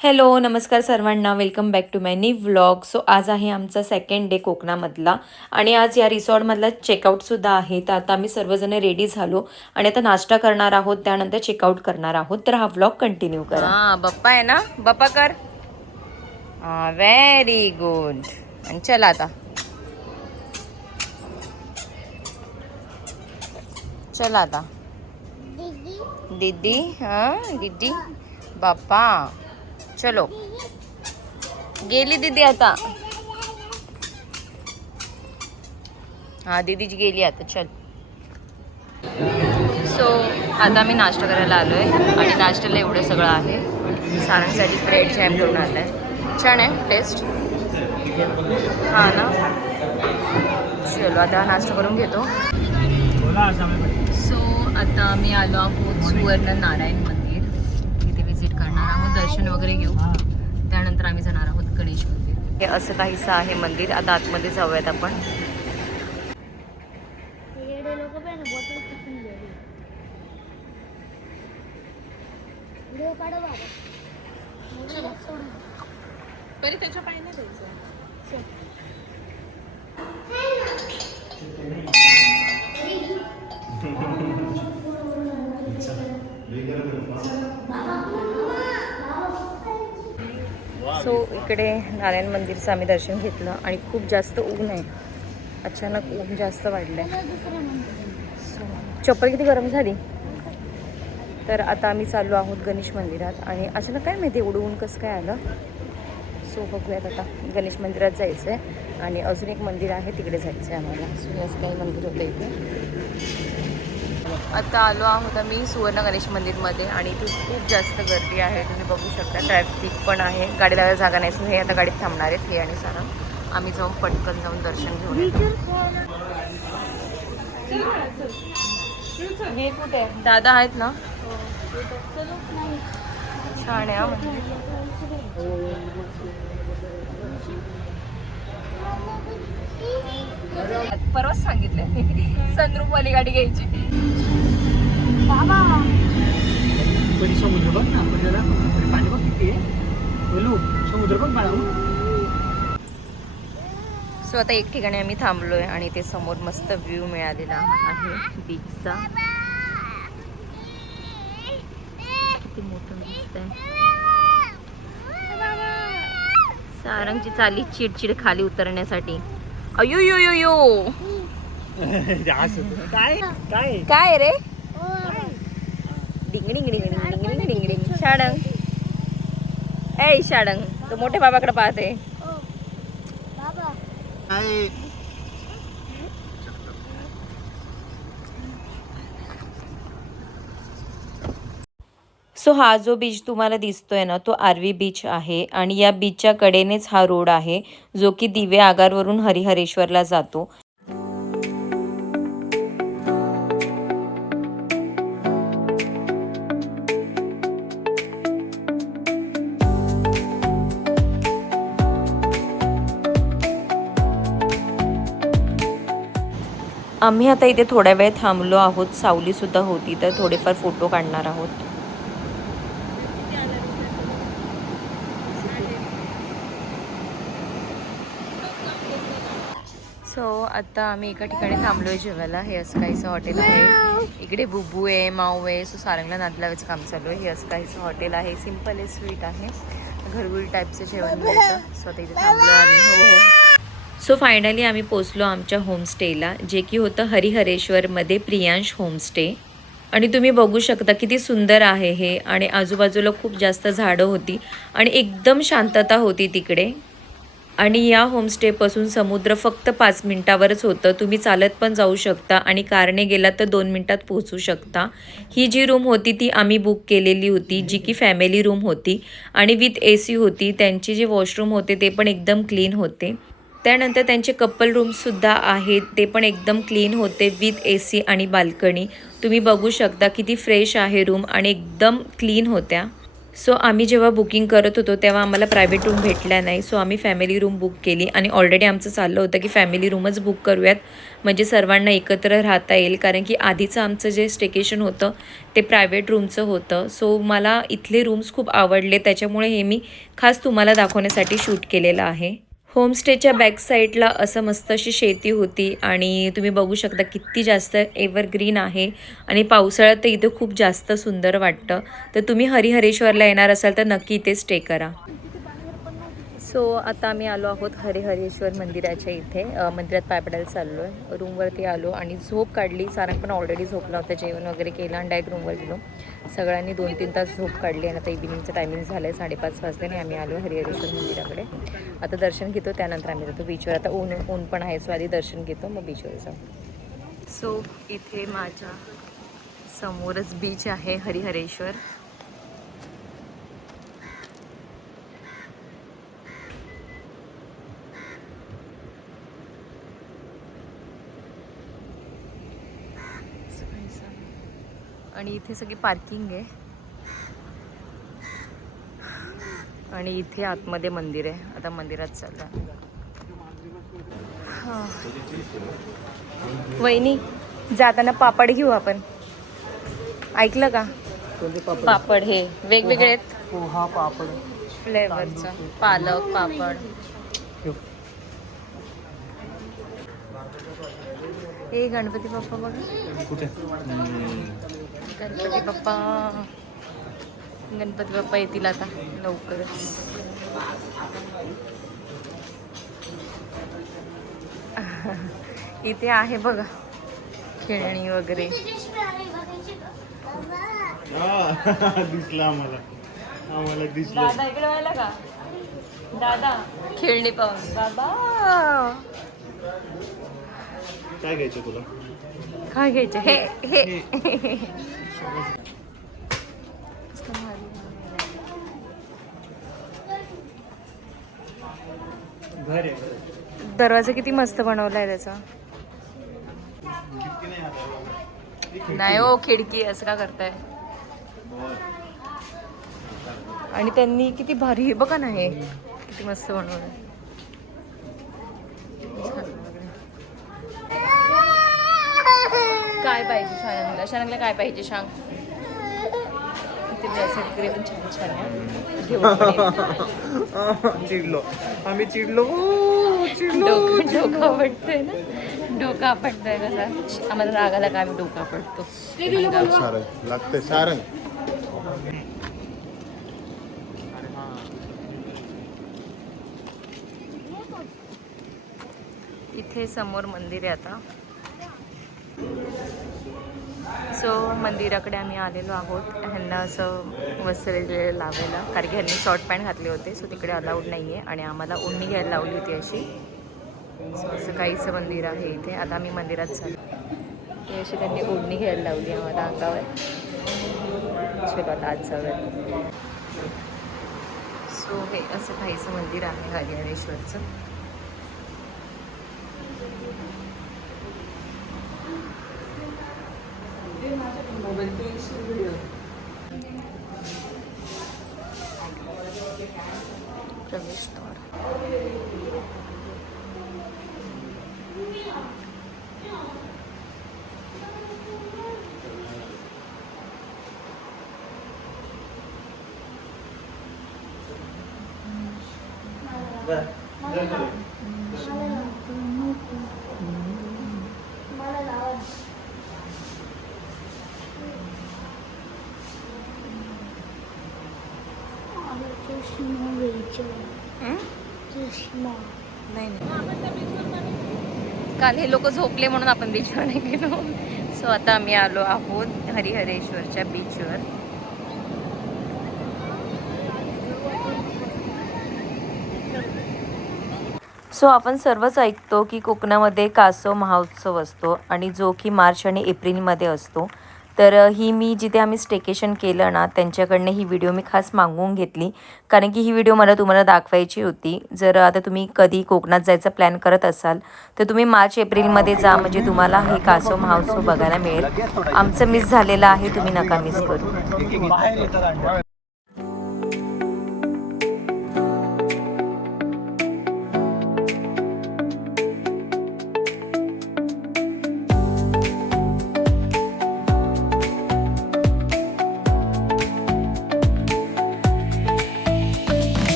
Hello नमस्कार सर्वांना, welcome back to my new vlog. So आज आहे आमचा सेकंड डे कोकणामधला आणि आज या रिसॉर्टमधला चेकआउटसुद्धा आहे. तर आता आम्ही सर्वजण रेडी झालो आणि आता नाश्ता करणार आहोत, त्यानंतर चेकआउट करणार आहोत. तर हा व्लॉग कंटिन्यू करा. हां बाप्पा आहे ना, बाप्पा कर. हां व्हेरी गुड. आणि चला आता चला आता दीदी. हां दीदी बाप्पा चलो. गेली दीदी आता. हा दीदीची गेली आता. चल. सो आता मी नाश्ता करायला आलोय आणि नाश्त्याला एवढं सगळं आहे. सारंगसाठी ब्रेड जॅम करून आलाय. छान आहे टेस्ट. हा ना. चलो आता नाश्ता करून घेतो. सो आता आम्ही आलो आहोत सुवर्ण नारायण मंदिर. तिथे विजिट करणार आहोत, दर्शन वगैरे घेऊ. त्यानंतर आम्ही जाणार आहोत गणेश मंदिर. हे असं काहीसं आहे मंदिर. आता आतमध्ये जाऊयात आपण. त्याच्या पाय नाही द्यायचं. सो इकडे नारायण मंदिरचं आम्ही दर्शन घेतलं आणि खूप जास्त ऊन आहे. अचानक ऊन जास्त वाढलं आहे. सो चप्पल किती गरम झाली. तर आता आम्ही चाललो आहोत गणेश मंदिरात आणि अचानक काय माहिती एवढं ऊन कसं काय आलं. सो बघूयात आता. गणेश मंदिरात जायचं आहे आणि अजून एक मंदिर आहे तिकडे जायचं आहे आम्हाला. सो असं काही मंदिर होतं इथे. आता आलो आहोत आम्ही सुवर्ण गणेश मंदिरमध्ये आणि इथे खूप जास्त गर्दी आहे. तुम्ही बघू शकता. ट्रॅफिक पण आहे, गाडी लावायला जागा नाही. सो हे आता गाडीत थांबणार आहेत, हे आणि सारा. आम्ही जाऊन पटकन जाऊन दर्शन घेऊन येतो. हे कुठे दादा आहेत ना. छान आहे परवाच सांगितलं सनरूफ वाली गाडी घ्यायची. समुद्र बघ ना, पाणी बघ किती समुद्र बघ. सो आता एक ठिकाणी आम्ही थांबलोय आणि ते समोर मस्त व्ह्यू मिळालेला आहे बीचचा. किती मोठं दिसतंय. सारंगची चाली चिडचिड खाली उतरण्यासाठी. अयो यो यो यो काय रे. डिंगडिंग डिंगडिंग डिंगडिंग डिंगडिंग. शाडंग ए शाडंग, तो मोठ्या बाबाकडे पाहते. सो हा जो बीच तुम्हाला दिसतोय ना, तो आरवी बीच आहे आणि या बीचच्या कडेनेच हा रोड आहे जो की दिवे आगारवरून हरिहरेश्वरला जातो. आम्ही आता इथे थोड्या वेळ थांबलो आहोत. सावलीसुद्धा होती तर थोडेफार फोटो काढणार आहोत. सो आता आम्ही एका ठिकाणी थांबलोय जेवायला. हे असं काहीचं हॉटेल आहे. इकडे बुबू आहे, माऊ आहे. सो सारंगला नाद लावायचं काम चालू आहे. हे असं काहीचं हॉटेल आहे. सिम्पल आहे, स्वीट आहे, घरगुती टाईपचं जेवण मिळतं. सो आता इथे थांबलो आम्ही. हो. सो फायनली आम्ही पोचलो आमच्या होमस्टेला, जे की होतं हरिहरेश्वरमध्ये प्रियांश होमस्टे. आणि तुम्ही बघू शकता किती सुंदर आहे हे. आणि आजूबाजूला खूप जास्त झाडं होती आणि एकदम शांतता होती तिकडे. आणि या होमस्टेपासून समुद्र फक्त 5 मिनिटावरच होतं. तुम्ही चालत पण जाऊ शकता आणि कारने गेलात तर 2 मिनिटात पोहोचू शकता. ही जी रूम होती ती आम्ही बुक केलेली होती, जी की फॅमिली रूम होती आणि विथ AC होती. त्यांचे जे वॉशरूम होते ते पण एकदम क्लीन होते. त्यानंतर त्यांचे कपल रूमसुद्धा आहेत, ते पण एकदम क्लीन होते विथ AC आणि बाल्कनी. तुम्ही बघू शकता किती फ्रेश आहे रूम आणि एकदम क्लीन होत्या. सो आम्ही जेव्हा बुकिंग करत होतो तेव्हा आम्हाला प्रायव्हेट रूम भेटल्या नाही. सो आम्ही फॅमिली रूम बुक केली आणि ऑलरेडी आमचं चाललं होतं की फॅमिली रूमच बुक करूयात म्हणजे सर्वांना एकत्र राहता येईल. कारण की आधीचं आमचं जे स्टेकेशन होतं ते प्रायव्हेट रूमचं होतं. सो मला इथले रूम्स खूप आवडले, त्याच्यामुळे हे मी खास तुम्हाला दाखवण्यासाठी शूट केलेलं आहे. होमस्टेच्या बॅक साईडला असं मस्त अशी शेती होती आणि तुम्ही बघू शकता किती जास्त एव्हरग्रीन आहे आणि पावसाळ्यात तर इथे खूप जास्त सुंदर वाटतं. तर तुम्ही हरिहरेश्वरला येणार असाल तर नक्की इथे स्टे करा. सो आता आम्ही आलो आहोत हरिहरेश्वर मंदिराच्या इथे. मंदिरात पाय पडायला चाललो आहे. रूमवरती आलो आणि झोप काढली. सारंग पण ऑलरेडी झोपला होता, जेवण वगैरे केलं आणि डायरेक्ट रूमवर गेलो. सगळ्यांनी 2-3 तास झोप काढली आणि आता इव्हिनिंगचं टायमिंग झालं आहे 5:30 वाजता आणि आम्ही आलो हरिहरेश्वर मंदिराकडे. आता दर्शन घेतो, त्यानंतर आम्ही जातो बीचवर. आता ऊन पण आहे, सो आधी दर्शन घेतो मग बीचवर जाऊ. सो इथे माझ्या समोरच बीच आहे हरिहरेश्वर. आणि इथे सगळी पार्किंग आहे आणि इथे आतमध्ये मंदिर आहे. आता मंदिरात चालला. हां वहिनी, जाताना पापड घेऊ आपण, ऐकलं का? पापड हे वेगवेगळे आहेत, पोहा पापड फ्लेवरचा पालक पापड. हे गणपती बाप्पा बघा, कुठे गणपती बाप्पा. गणपती बाप्पा येतील आता लवकरच. इथे आहे बघा खेळणी वगैरे. दिसला आम्हाला दिसला. दादा इकडे व्हायला का दादा, खेळणी पाहून बाबा. काय घ्यायचं तुला? काय घ्यायचं? हे घर आहे. दरवाजा किती मस्त बनवलाय त्याचा. नाही हो, खिडकी. असं का करताय? आणि त्यांनी किती भारी हे बघा ना, हे किती मस्त बनवलंय. काय पाहिजे शाळांना? शाळांना काय पाहिजे सांग. इथे ब्रेसलेट पण छान छान आहे. चिडलो आम्ही, चिडलो. डोकं आपटतंय ना, डोकं आपटतंय कसा. आम्हाला रागाला का आम्ही डोकं आपटतो. लागतंय सारंग. इथे समोर मंदिर आहे आता. सो मंदिराकडे आम्ही आलेलो आहोत. ह्यांना असं वस्त्र लावायला, कारण की ह्यांनी शॉर्ट पॅन्ट घातले होते, सो तिकडे अलाउड नाही आहे आणि आम्हाला ओढणी घ्यायला लावली होती अशी. सो असं काहीचं मंदिर आहे इथे. आता आम्ही मंदिरात चाललो. ही अशी त्यांनी ओढणी घ्यायला लावली आम्हाला अंगावर. चलो आता आज जाऊयात. सो हे असं काहीचं मंदिर आहे हरिहरेश्वरचं. प्रवेशद्वार. नाही काल हे लोक झोपले म्हणून आपण बीचवर नाही गेलो. सो आता आम्ही आलो आहोत हरिहरेश्वरच्या बीचवर. सो आपण सर्वच ऐकतो की कोकणामध्ये कासव महोत्सव असतो आणि जो की मार्च आणि एप्रिलमध्ये असतो. तर ही मी जिथे आम्ही स्टेकेशन केलं ना, त्यांच्याकडनं ही व्हिडिओ मी खास मागवून घेतली, कारण की ही व्हिडिओ मला तुम्हाला दाखवायची होती. जर आता तुम्ही कधी कोकणात जायचा प्लॅन करत असाल तर तुम्ही मार्च एप्रिलमध्ये जा, म्हणजे तुम्हाला हे कासव महोत्सव बघायला मिळेल. आमचं मिस झालेलं आहे, तुम्ही नका मिस करू.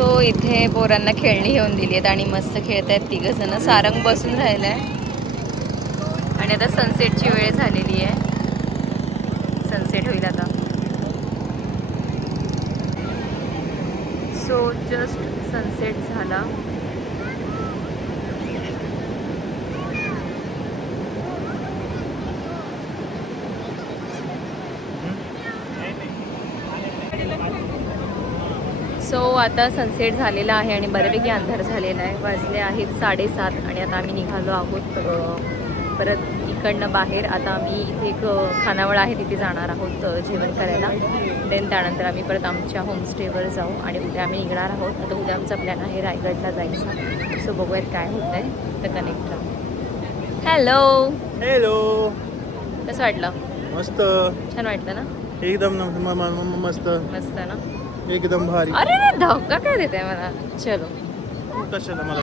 सो इथे पोरांना खेळणी घेऊन दिली आहेत आणि मस्त खेळत आहेत तिघ जण. सारंग बसून राहिलाय आणि आता सनसेटची वेळ झालेली आहे. सनसेट होईल आता. सो जस्ट सनसेट झाला. सो आता सनसेट झालेला आहे आणि बऱ्यापैकी अंधार झालेला आहे. वाजले आहेत 7:30 आणि आता आम्ही निघालो आहोत परत इकडनं बाहेर. आता आम्ही इथे एक खानावळ आहे तिथे जाणार आहोत जेवण करायला. देन त्यानंतर आम्ही परत आमच्या होमस्टेवर जाऊ आणि उद्या आम्ही निघणार आहोत. आता उद्या आमचा प्लॅन आहे रायगडला जायचा. सो बघूयात काय होत आहे. तर कनेक्ट राहू. Hello hello. कसं वाटलं? मस्त. छान वाटलं ना? एकदम मस्त. मस्त ना? एकदम भारी. अरे धक्का काय देत आहे मला. चलो कशाला मला